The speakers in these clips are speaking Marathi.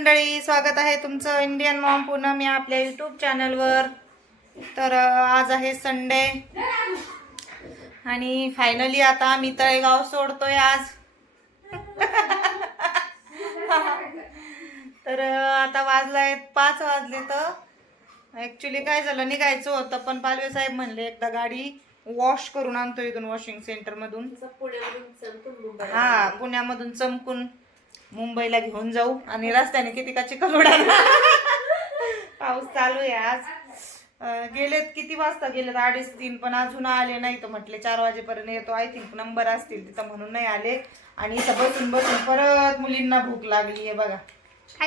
मंडळी, स्वागत आहे तुमचं इंडियन मॉम पूनम या आपल्या यूट्यूब चॅनलवर. तर आज आहे संडे आणि फायनली आता मी तळेगाव सोडतोय आज. तर आता वाजलाय 5 वाजले. तर ॲक्च्युली काय झालं, निघायचं होतं पण पालवे साहेब म्हणले एकदा गाडी वॉश करून आणतो इथून वॉशिंग सेंटरमधून. हा, पुण्यामधून चमकून मुंबईला घेऊन जाऊ. आणि रस्त्याने किती का चिखल उडाला. पाऊस चालू आहे आज. गेलेत किती वाजता गेलेत, 2:30 पण अजून आले नाही. तर म्हटले 4 वाजेपर्यंत येतो. आय थिंक नंबर असतील तिथं म्हणून नाही आले. आणि इथं बसून बसून परत मुलींना भूक लागली आहे बघा.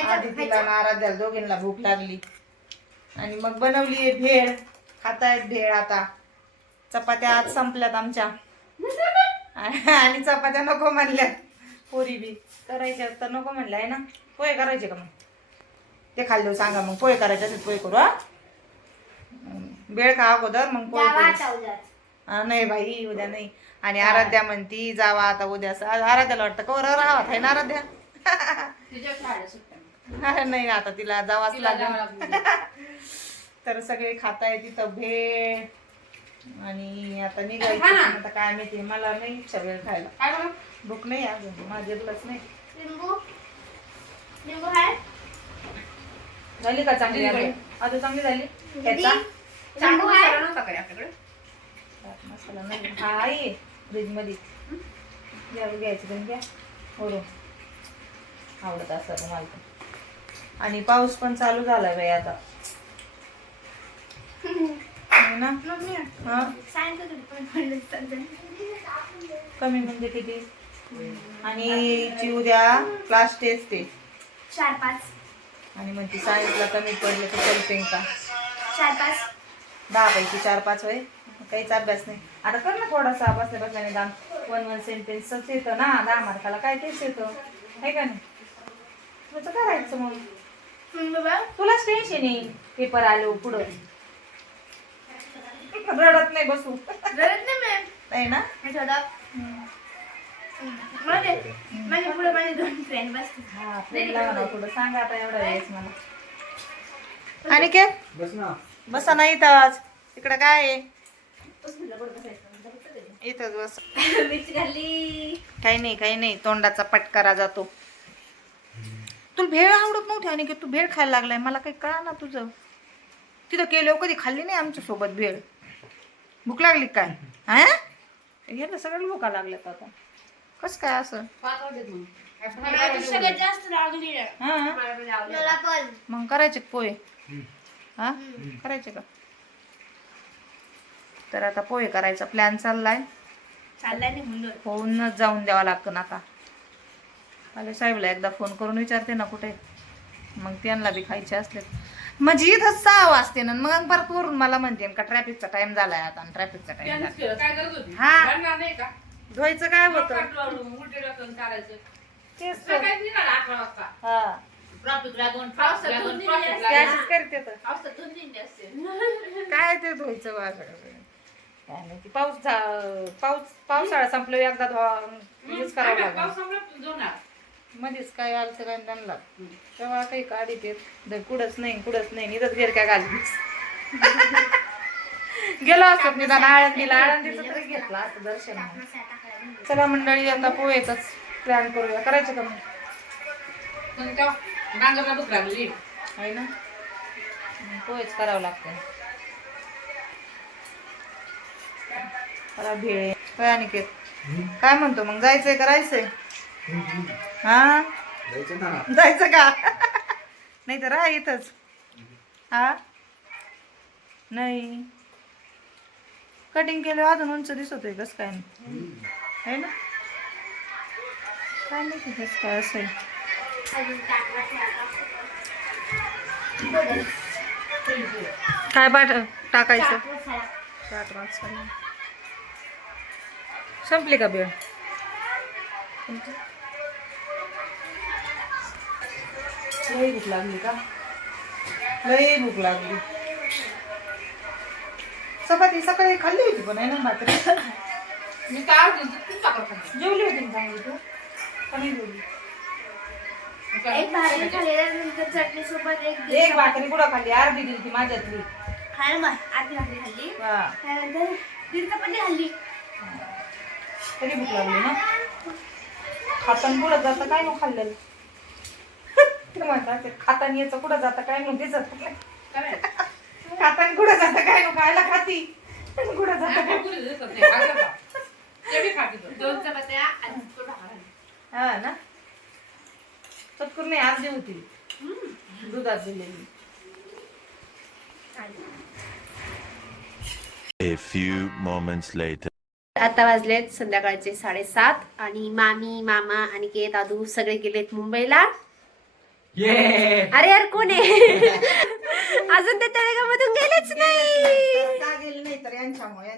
आदितीला आणि आराध्याला दोघींना भूक लागली आणि मग बनवली आहे भेळ. खातायत भेळ. आता चपात्या आज संपल्यात आमच्या आणि चपात्या नको म्हणल्यात. पोरी बी करायच्या तर नको म्हणलं आहे ना. पोहे करायचे का मग ते खाल्लं सांगा. मग पोहे करायचे असेल पोहे करू. बेळ खा अगोदर मग पोहे करू. नाही बाई उद्या नाही. आणि आराध्या म्हणती जावा आता उद्या. आराध्याला वाटतं कवर राहत आहे ना आराध्या. नाही आता तिला जावाच लागेल. तर सगळे खाताय तिथं भेळ. आणि आता निघायचं. आता काय माहिती, मला नाही इच्छा वेळ खायला. भूक नाही अजून माझ्यातलंच नाही. झाली का चांगली? अजून चांगली झाली. मसाला नाही हा आहे फ्रीज मध्ये. घ्यायचं पण घ्या. हो आवडत असं तुम्हाला. आणि पाऊस पण चालू झाला बाई आता ना. कमी म्हणजे किती? आणि उद्या क्लास टेस्ट आहे 4-5. आणि म्हणते सायन्सला कमी पडले तर चलते का? 4-5 10 पैकी 4-5 होय. काहीच अभ्यास नाही. आता कर ना थोडासा बसल्याने दाम. 1 सेंटेन्सच येतं ना 10 मार्काला. काय तेच येतं आहे का नाही? तुझं करायचं मग. तुलाच टेन्शन येईल पेपर आलो पुढं. रडत नाही बसू. रडत नाही ना. माझ्या पुढे माझे 2 फ्रेंड बसते. हा फ्रेंड लावा ना थोडं. सांगा आता एवढा वेळेस मला. आणि काय बसा नाही तर आज इकडं काय आहे? इथंच बस. मिरची घाली. काही नाही तोंडाचा पटकारा जातो. तुला भेळ आवडत नव्हती आणि तू भेळ खायला लागलाय. मला काही कळा ना तुझं. तिथं केलं कधी खाल्ली नाही आमच्या सोबत भेळ. भूक लागली काय? हा हे सगळ्याला भूका लागल्यात आता. कस काय असं? सगळ्यात जास्त लागली. मग करायचे पोहे? हा करायचे का? तर आता पोहे करायचा प्लॅन चाललाय. होऊनच जाऊन द्यावा लागतं ना आता. आले साहेबला एकदा फोन करून विचारते ना कुठे. मग त्यांना बी खायचे असले म्हणजे इथं 6 वाजते ना. मग परत वरून मला म्हणते का ट्रॅफिकचा टाइम झालाय आता. ट्रॅफिकचा टाइम हा धुवायचं काय होतं तेच करते काय ते धुवायचं काय नाही. पावसाळा संपलं एकदा हेच करावं लागलं. मध्येच काय आलं काय त्यांना तेव्हा काही काढीत येत कुठंच नाही इथंच गेल काय घाल. गेलो असत निदान आळंदीचं तरी घेतला असं दर्शन. चला मंडळी आता पोहेचाच प्लॅन करूया. करायचं का मग? भूक लागली आहे ना. पोहेच करावं लागतं. भेळ काय अनिकेत काय म्हणतो मग? जायचंय करायचंय? हा जायचं का? नाही तर राह इथंच. हा नाही कटिंग केलं अजून उंच दिसतोय. कसं काय नाही आहे ना. काय नाही कसं काय असेल. काय टाकायचं? 4 मार्क्स संपली का बेळ? लई भूक लागली का? लई भूक लागली. चपाती सकाळी खाल्ली होती पण आहे ना भाकरी. मी काय जेवली होती चांगली तू का नाही जेवली? एक भाकरी खाल्ल्यानंतर चटणी सोबत एक भाकरी कुठं खाल्ली, अर्धी दिली ती माझ्यातली. खायला मग आधी भाकरी खाल्ली हा. त्यानंतर दीड चपाती खाल्ली. तरी भूक लागली ना. खाताना कुठं जातं काय नको खाल्लेलं. ते म्हणतात खाताना याचं कुठं जातं काय नको दिसत. खाताना कुठं जातं काय नको खायला खाती कुठं जातं काय. दोन चपात्या आणि थोडं भाकर खाल्ली. हा ना. चटकूर नाही अर्धी होती दुधात दिलेली. A few moments later. आता वाजलेत संध्याकाळचे 7:30 आणि मामी मामा आणि के दादू सगळे गेलेत मुंबईला. अरे यार कोण आहे अजून ते तळेगावमधून गेलेच नाही. का गेले नाही तर यांच्यामुळे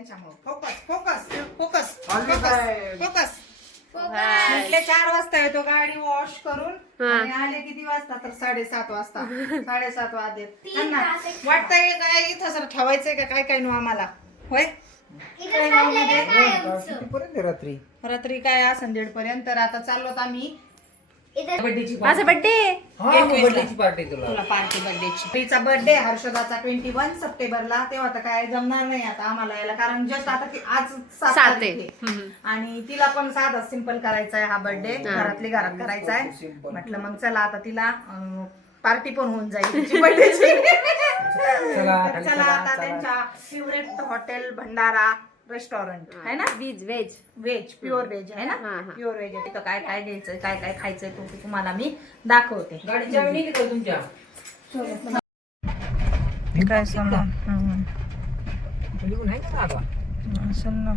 focus focus focus focus focus. म्हटले 4 वाजता येतो गाडी वॉश करून आणि आले किती वाजता तर 7:30 वाजता. 7:30 वाजले त्यांना वाटतंय काय इथं सर ठेवायचंय का काय काय नो आम्हाला होय. रात्री काय असं 1:30 पर्यंत. तर आता चाललो आम्ही माझा बर्थडे तुला पार्टी बर्थडेची. तिचा बर्थडे हर्षदाचा 21 सप्टेंबरला. तेव्हा तर काय जमणार नाही आता आम्हाला यायला कारण जस्ट आता आज 7 तारीख आहे. आणि तिला पण साधा सिंपल करायचा आहे हा बर्थडे. घरातली घरात करायचा आहे. म्हटलं मग चला आता तिला पार्टी पण होऊन जाईल तिची बर्थडेची. चला आता त्यांच्या फेवरेट हॉटेल भंडारा रेस्टॉरंट आहे ना. व्हेज प्युअर व्हेज आहे ना. प्युअर व्हेज आहे. तिथं काय काय घ्यायचंय काय काय खायचंय तुम्हाला मी दाखवते. काय सामान असेल ना.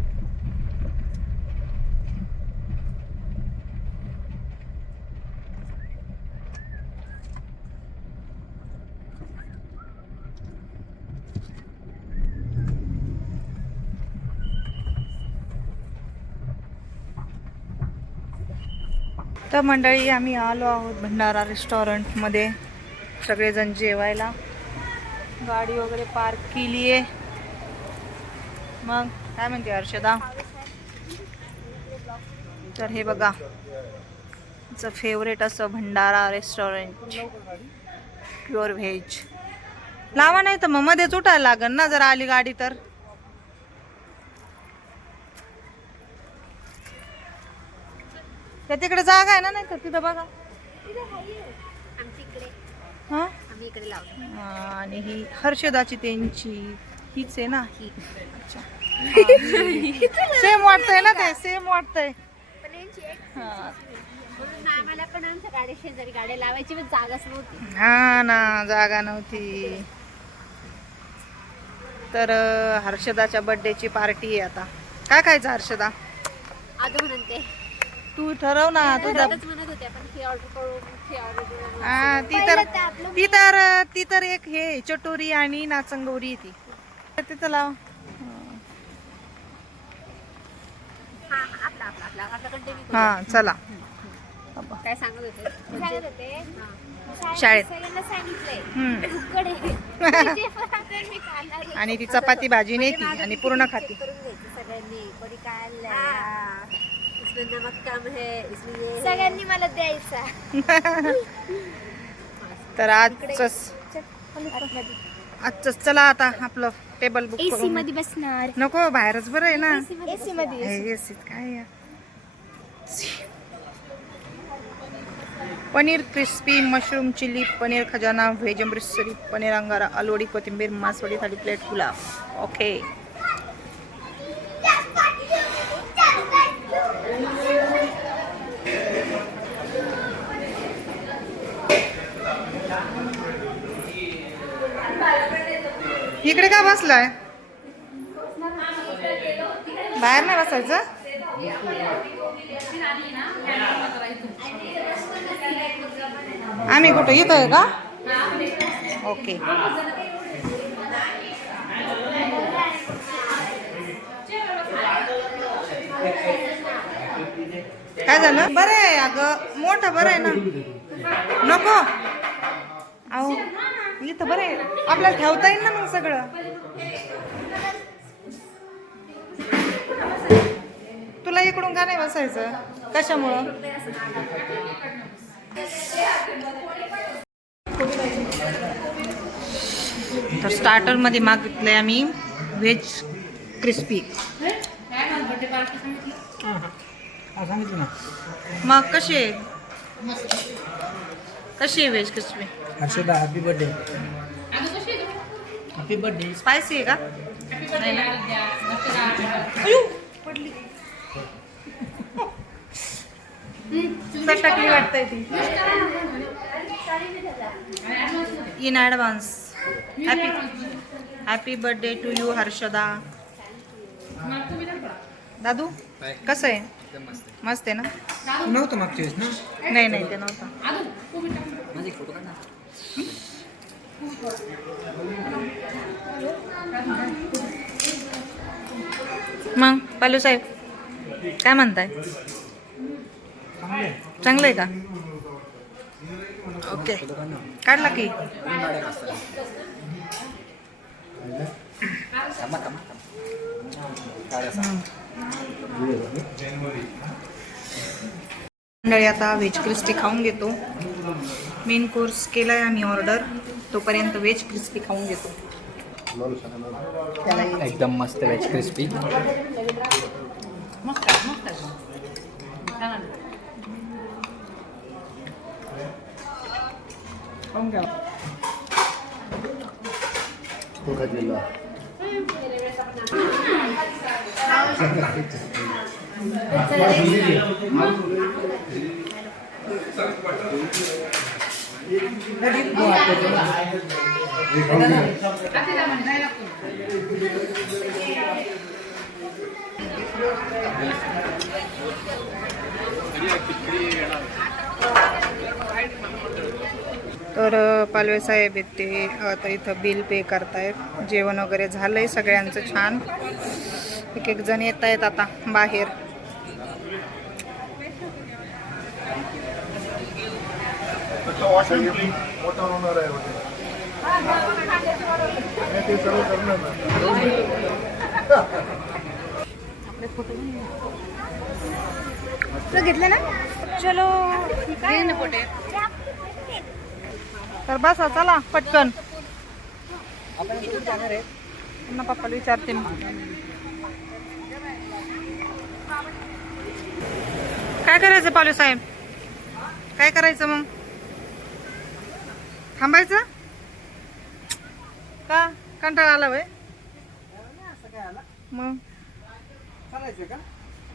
तर मंडळी आम्ही आलो आहोत भंडारा रेस्टॉरंटमध्ये सगळेजण जेवायला. गाडी वगैरे पार्क केली आहे. मग काय म्हणते हर्षदा. तर हे बघा तिचं फेवरेट असं भंडारा रेस्टॉरंट प्युअर व्हेज. लावा नाही तर मग मध्येच उठायला लागेल ना जर आली गाडी तर. त्या तिकडे जागा आहे ना नाही तर तिथं बघा. हा आणि ही हर्षदाची त्यांची हीच आहे ना. अच्छा सेम वाटतंय ना ते सेम वाटतंय. हा ना जागा नव्हती. तर हर्षदाच्या बर्थडेची पार्टी आहे आता. काय खायचं हर्षदा तू ठरव ना. तुझा ती तर एक हे चटोरी आणि नाचंगोरी ती तिथं लाव. हा चला. काय सांगत होते शाळेत आणि ती चपाती भाजी नेती आणि पूर्ण खाती. सगळ्यांनी मला द्यायचा. तर आजच चला आता आपलं टेबल बुक एसी करून. मध्ये बसणार. नको बाहेरच बरं आहे ना. एसी मध्ये एसीत काय आहे? Paneer crispy mushroom chilli paneer खजाना व्हेज अमृतसरी पनीर अंगारा अलवडी कोथिंबीर मासवडी थाली प्लेट पुलाव. ओके इकडे का बसलाय. बाहेर नाही बसायचं. आम्ही कुठं इथं आहे का. ओके काय झालं. बरं आहे अगं मोठं बरं आहे ना. नको अहो इथं बरं आहे आपल्याला ठेवता येईल ना मग सगळं. तुला इकडून का नाही बसायचं कशामुळं. तर स्टार्टर मध्ये मागितलंय आम्ही व्हेज क्रिस्पी. सांगितलं ना मग कशी आहे veg crispy? Harshada happy birthday. Happy birthday. Spicy आहे का? नाही ना? अयो, पडली. टाकली वाटतंय ती. In advance happy birthday to you Harshada. दादू कसं आहे? मस्त आहे ना? नव्हतं मागच्या वेळेस ना. नाही ते नव्हतं. माझे फोटो काढ ना. मग पालू साहेब काय म्हणताय? चांगलं आहे का? ओके काढला की. मंडळी आता व्हेज क्रिस्पी खाऊन घेतो. मेन कोर्स केलाय आम्ही ऑर्डर, तोपर्यंत व्हेज क्रिस्पी खाऊन घेतो. एकदम मस्त व्हेज क्रिस्पी. खाऊन घ्या. तर पालवे साहेब आहेत ते आता इथं बिल पे करतायत. जेवण वगैरे झालंय सगळ्यांचं छान. एक जण येत आहेत आता बाहेर. घेतलं ना? चलो तर बसा चला पटकन. पुन्हा पप्पाला विचारते मी काय करायचं. पालू साहेब काय करायचं मग? थांबायचं का? कंटाळा आला वय? मग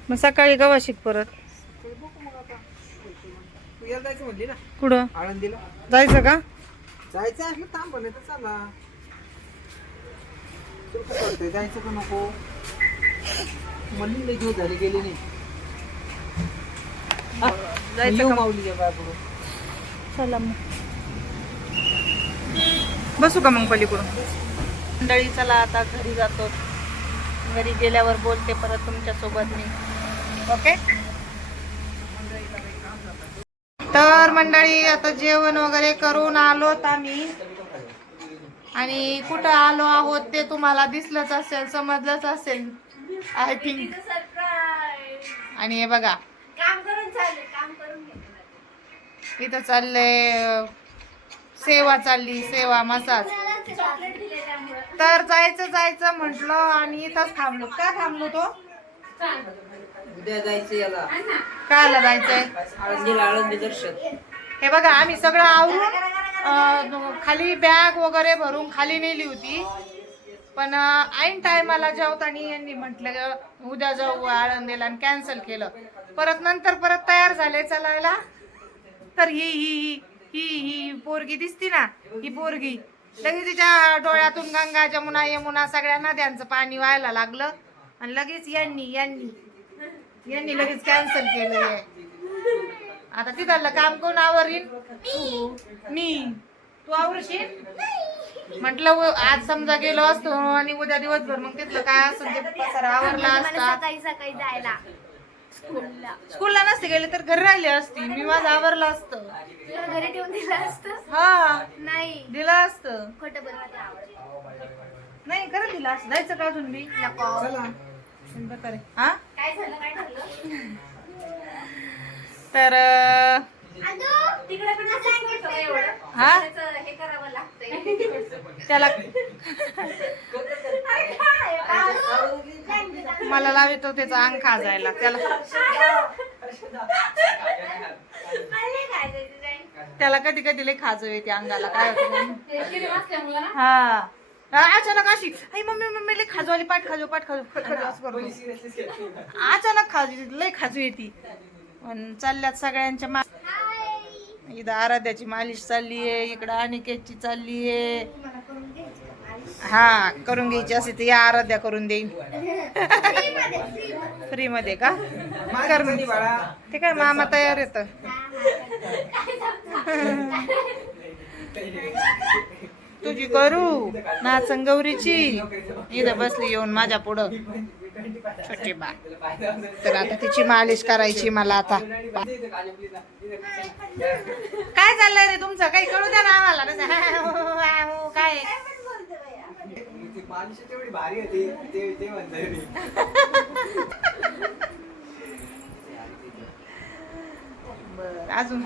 मग सकाळी गवा शिक परत. जायचं म्हणली ना कुठं आळंदीला. जायचं का? जायचं आहे थांब नाही तर चला. तुला कसं वाटतंय जायचं का नको? म्हणली घेऊ झाली गेली नाही. जायचं का? माऊली बाबू. चला मग बसू का मग पलीकडून? मंडळी चला आता घरी जातो. घरी गेल्यावर बोलते परत तुमच्या सोबत मी. ओके. तर मंडळी आता जेवण वगैरे करून आलोत आम्ही. आणि कुठं आलो आहोत ते तुम्हाला दिसलंच असेल, समजलंच असेल आय थिंक. आणि हे बघा इथं चाललंय सेवा चालली, सेवा मसाज. तर जायचं म्हटलं आणि इथंच थांबलो. का थांबलो तो? उद्या जायचं याला. कायला जायचंय? आळंदी दर्शन. हे बघा आम्ही सगळं आवरून खाली बॅग वगैरे भरून खाली नेली होती. पण ऐन टायमाला जेवताना यांनी म्हटलं उद्या जाऊ आळंदीला आणि कॅन्सल केलं. परत तयार झाले चलायला. तर ही पोरगी दिसती ना, ही पोरगी लगेच तिच्या डोळ्यातून गंगा जमुना यमुना सगळ्या नद्यांचं पाणी व्हायला लागलं. आणि लगेच यांनी लगेच कॅन्सल केलं. आता तिथलं काम कोण आवरीन? मी. तू आवरशील? म्हटलं आज समजा गेलो असतो आणि उद्या दिवसभर मग तिथलं काय असेल ते पसारा आवरला असता. सकाळी जायला स्कूलला नसते गेले तर घरी राहिले असती. मी माझं आवरलं असतं. घरी ठेवून दिलं असतं. हा नाही दिलं असतं. खोटं बोलत नाही खरं दिलं असतं. जायचं का अजून मी? चला. हा काय झालं? काय ठरलं? तर तिकडे पण असंच करतो का एवढं? हा? त्याचं हे करावं लागतंय. त्याला मला लावितो त्याचा अंग खाजायला त्याला त्याला कधी कधी लय खाजव येते अंगाला काय होतं म्हणून. हा अचानक अशी आई मम्मी मम्मी लय खाजवाली पाठ खाजू असं करतो. अचानक खाजू लय खाजू येते. चालल्यात सगळ्यांच्या इथं आराध्याची मालिश चाललीये, इकडं अनिकेतची चाललीये. हा करून घ्यायची असे तर या आराध्या करून देईन फ्री मध्ये का करून ते काय मामा तयार येत तुझी करू नाचन गौरीची इथं बसली येऊन माझ्या पुढं छोटी बा. तर आता तिची मालिश करायची मला आता. काय चाललंय रे तुमचं काही कळू द्या ना आम्हाला काय बर अजून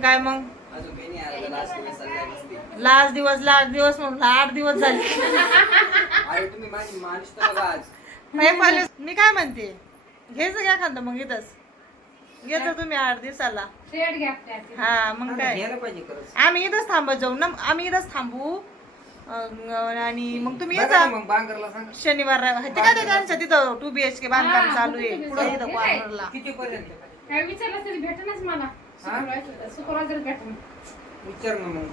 काय मग लास्ट दिवस म्हणून 8 दिवस झाले. मी काय म्हणते घ्यायचं घ्या खांदा मग इथंच घेतो तुम्ही 8 दिवसाला. हा मग काय आम्ही इथंच थांबत जाऊ ना आम्ही इथंच थांबू आणि मग तुम्ही येता शनिवार रविवार. ते काय त्यांचं तिथं 2 BHK बांधकाम चालू आहे पुढे इथं कॉर्नरला. विचार ना मग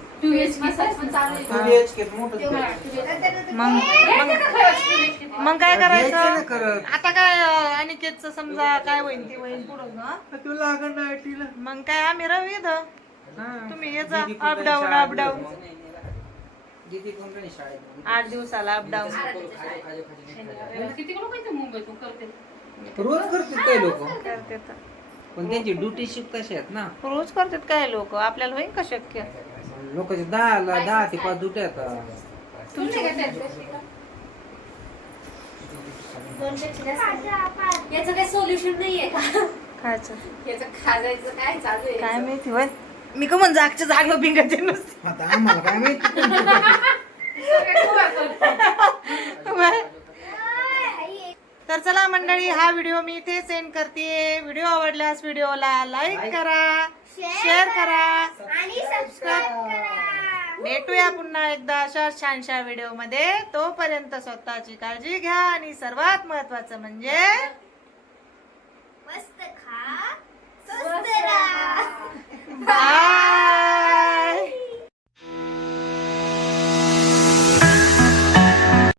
मग काय करायचं आता काय अनिकेतचं समजा काय होईल ते होईल पुढं मग काय आम्ही राहू इथं तुम्ही येता अपडाऊन 8 दिवसाला अपडाऊन. रोज करतात काही लोक करते तर पण त्यांची ड्युटी शिफ्ट कशी आहेत ना. रोज करतात काय लोक आपल्याला होईल का शक्य. लोकांचे 10 ते 5 ड्युटी आहेत. याचं काही सोल्युशन नाहीये का? खायचं याचं खाजायचं काय चालू आहे? काय माहिती वय मी का म्हण जागच्या जागलो बिंगाचे नुसते. आता आम्हाला काय माहिती. तर चला मंडळी हा व्हिडिओ मी इथे सेंड करते. व्हिडिओ आवडल्यास व्हिडिओला लाईक करा शेअर करा आणि सबस्क्राईब करा. भेटूया पुन्हा एकदा अशा छानशा व्हिडिओ मध्ये. तोपर्यंत स्वतःची काळजी घ्या आणि सर्वात महत्वाचं म्हणजे